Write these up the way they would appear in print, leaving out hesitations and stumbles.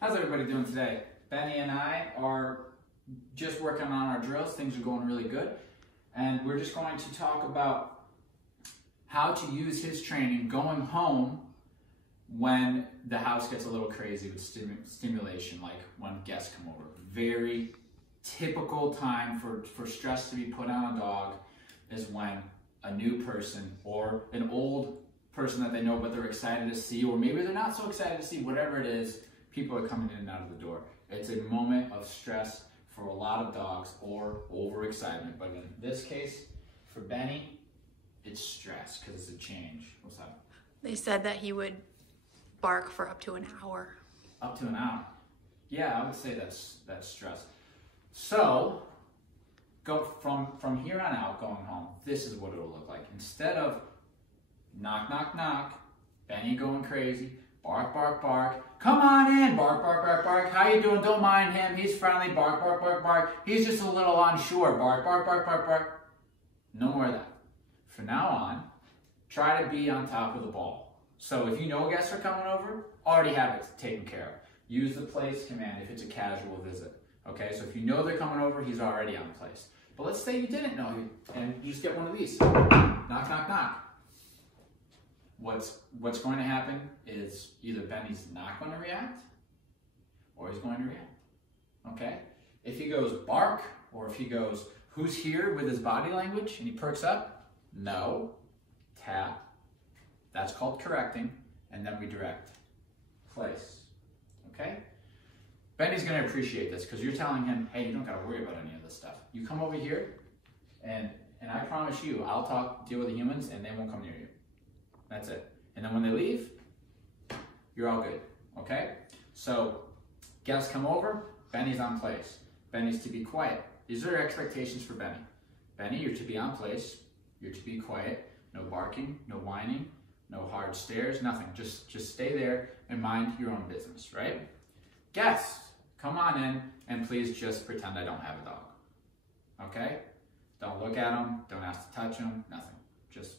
How's everybody doing today? Benny and I are just working on our drills. Things are going really good. And we're just going to talk about how to use his training going home when the house gets a little crazy with stimulation, like when guests come over. Very typical time for stress to be put on a dog is when a new person or an old person that they know but they're excited to see, or maybe they're not so excited to see, whatever it is, people are coming in and out of the door. It's a moment of stress for a lot of dogs or overexcitement. But in this case, for Benny, it's stress because it's a change. What's up? They said that he would bark for up to an hour. Up to an hour. Yeah, I would say that's stress. So, go from here on out going home, this is what it'll look like. Instead of knock, knock, knock, Benny going crazy, bark, bark, bark, come on in, bark, bark, bark, bark, how you doing, don't mind him, he's friendly, bark, bark, bark, bark, he's just a little unsure, bark, bark, bark, bark, bark. No more of that. From now on, try to be on top of the ball. So if you know guests are coming over, already have it taken care of. Use the place command if it's a casual visit. Okay, so if you know they're coming over, he's already on place. But let's say you didn't know, and you just get one of these. Knock, knock, knock. What's going to happen is either Benny's not going to react, or he's going to react. Okay? If he goes bark, or if he goes, who's here, with his body language, and he perks up, no, tap. That's called correcting, and then we direct. Place. Okay? Benny's going to appreciate this because you're telling him, hey, you don't got to worry about any of this stuff. You come over here, and I promise you, I'll deal with the humans, and they won't come near you. That's it. And then when they leave, you're all good. Okay? So, guests come over, Benny's on place. Benny's to be quiet. These are expectations for Benny. Benny, you're to be on place. You're to be quiet. No barking, no whining, no hard stares, nothing. Just stay there and mind your own business, right? Guests, come on in and please just pretend I don't have a dog. Okay? Don't look at him. Don't ask to touch him. Nothing. Just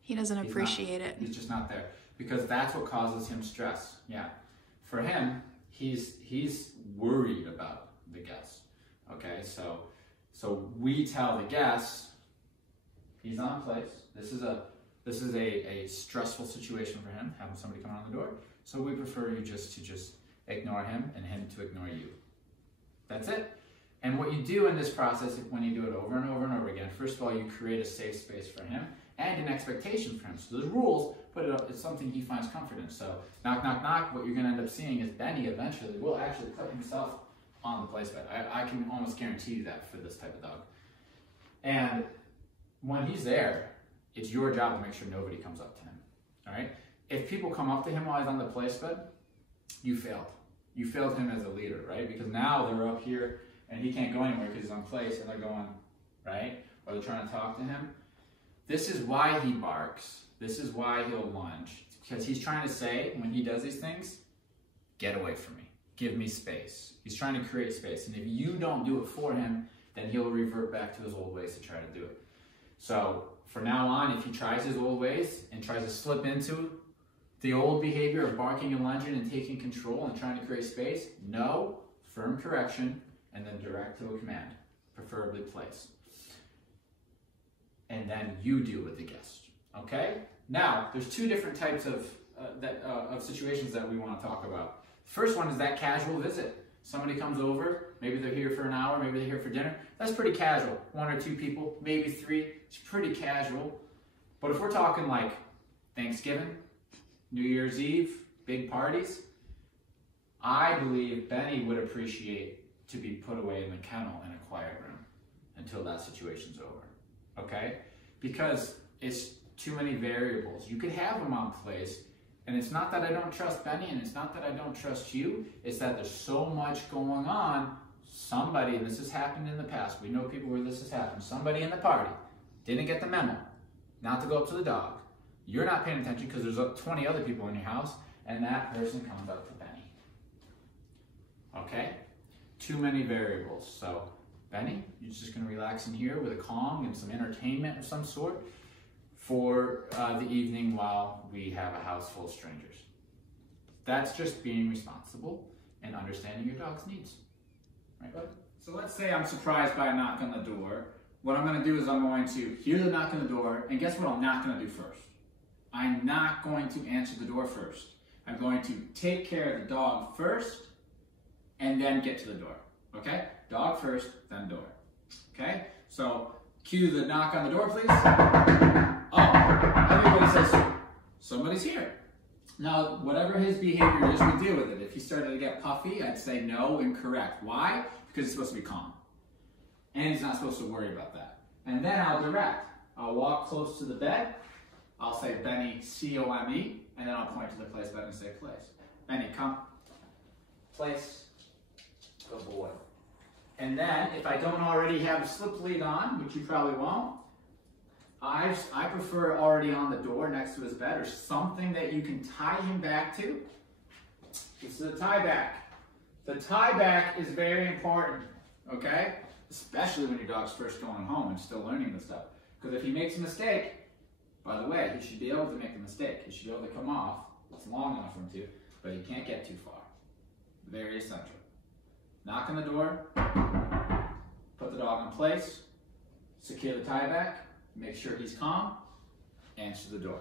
he doesn't appreciate it. He's just not there because that's what causes him stress. Yeah. For him, he's worried about the guests. Okay? So we tell the guests he's on place. This is a stressful situation for him, having somebody come on the door. So we prefer you just ignore him and him to ignore you. That's it. And what you do in this process, when you do it over and over and over again, first of all, you create a safe space for him and an expectation for him. So there's rules, but it's something he finds comfort in. So knock, knock, knock, what you're going to end up seeing is Benny eventually will actually put himself on the place bed. I can almost guarantee you that for this type of dog. And when he's there, it's your job to make sure nobody comes up to him. All right? If people come up to him while he's on the place bed, you failed. You failed him as a leader, right? Because now they're up here and he can't go anywhere because he's on place and they're going, right? Or they're trying to talk to him. This is why he barks. This is why he'll lunge. Because he's trying to say, when he does these things, get away from me. Give me space. He's trying to create space. And if you don't do it for him, then he'll revert back to his old ways to try to do it. So from now on, if he tries his old ways and tries to slip into the old behavior of barking and lunging and taking control and trying to create space, no, firm correction, and then direct to a command, preferably place. And then you deal with the guest, okay? Now, there's two different types of situations that we want to talk about. First one is that casual visit. Somebody comes over, maybe they're here for an hour, maybe they're here for dinner. That's pretty casual. One or two people, maybe three. It's pretty casual. But if we're talking like Thanksgiving, New Year's Eve, big parties, I believe Benny would appreciate to be put away in the kennel in a quiet room until that situation's over. Okay? Because it's too many variables. You could have him on place. And it's not that I don't trust Benny, and it's not that I don't trust you, it's that there's so much going on. Somebody, and this has happened in the past, we know people where this has happened, somebody in the party didn't get the memo not to go up to the dog. You're not paying attention because there's 20 other people in your house, and that person comes up to Benny. Okay? Too many variables. So, Benny, you're just going to relax in here with a Kong and some entertainment of some sort for the evening while we have a house full of strangers. That's just being responsible. and understanding your dog's needs. Right, bud? So let's say I'm surprised by a knock on the door. What I'm going to do is I'm going to hear the knock on the door, and guess what I'm not going to do first? I'm not going to answer the door first. I'm going to take care of the dog first, and then get to the door. Okay? Dog first, then door. Okay? So cue the knock on the door, please. Oh, everybody says somebody's here. Now, whatever his behavior is, we deal with it. If he started to get puffy, I'd say no, incorrect. Why? Because he's supposed to be calm. And he's not supposed to worry about that. And then I'll direct. I'll walk close to the bed. I'll say, Benny, C-O-M-E, and then I'll point to the place bed and say, place. Benny, come. Place. Good boy. And then, if I don't already have a slip lead on, which you probably won't, I prefer already on the door next to his bed or something that you can tie him back to. This is a tie back. The tie back is very important, okay? Especially when your dog's first going home and still learning this stuff. Because if he makes a mistake, by the way, he should be able to make a mistake. He should be able to come off. It's long enough for him to, but he can't get too far. Very essential. Knock on the door, put the dog in place, secure the tie back, make sure he's calm, answer the door.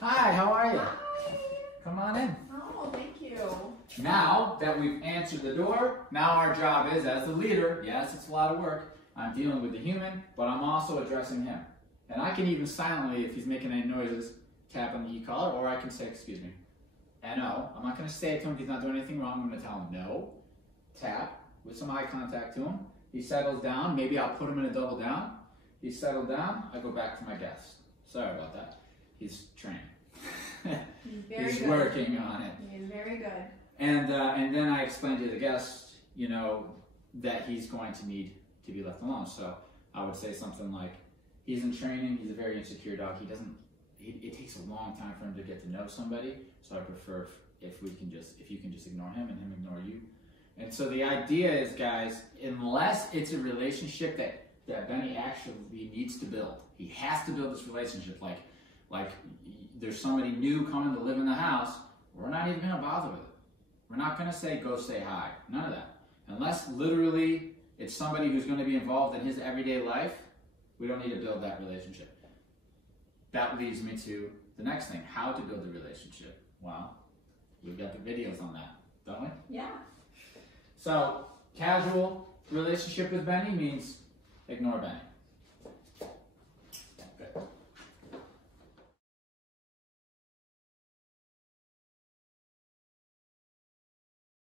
Hi, how are you? Hi. Come on in. Oh, thank you. Now that we've answered the door, now our job is, as the leader, yes, it's a lot of work, I'm dealing with the human, but I'm also addressing him. And I can even silently, if he's making any noises, tap on the e-collar, or I can say, excuse me, N-O. I'm not going to say it to him if he's not doing anything wrong. I'm going to tell him no. Tap with some eye contact to him. He settles down. Maybe I'll put him in a double down. He's settled down. I go back to my guest. Sorry about that. He's trained. He's good. working on it. He is very good. And then I explain to the guest, you know, that he's going to need to be left alone. So I would say something like, he's in training. He's a very insecure dog. It takes a long time for him to get to know somebody. So I prefer if you can just ignore him and him ignore you. And so the idea is, guys, unless it's a relationship that Benny actually needs to build, he has to build this relationship. Like there's somebody new coming to live in the house, we're not even going to bother with it. We're not going to say, go say hi. None of that. Unless literally it's somebody who's going to be involved in his everyday life, we don't need to build that relationship. That leads me to the next thing, how to build a relationship. Well, we've got the videos on that, don't we? Yeah. So, casual relationship with Benny means ignore Benny.